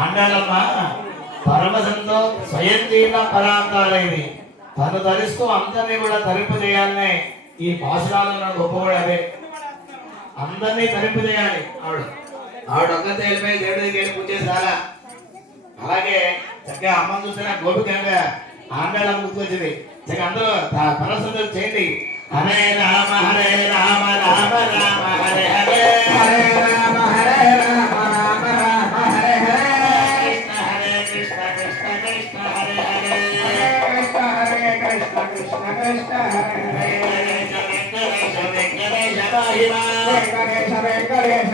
ఆండాలమ్మ పరమశంతో స్వయం జీవన పరాంతాలైంది. తను తరిస్తూ అందరినీ కూడా తరింపు చేయాలనే ఈ పాశురాలలో గొప్పవాడు అదే. అందరినీ తరింపు చేయాలి. ఆవిడ ఒక్కతే వెళ్ళిపోయి దేవుడి దగ్గర వెళ్ళి పూజ చేసి రాలా. అలాగే చక్కగా అమ్మని చూస్తే గోపిక ఆండాళం గుర్తుకొచ్చింది. చక్కగా అందరూ పరమశంతో చేయండి. హరే రామ హరే రామ రామ రామ హరే హరే హరే రామ హరే రామ రామ రామ హరే హరే హరే కృష్ణ కృష్ణ కృష్ణ హరే హరే కృష్ణ హరే కృష్ణ కృష్ణ కృష్ణ హరే హరే వెంకటేశ వెంకటేశ వెంకటేశ వెంకటేశ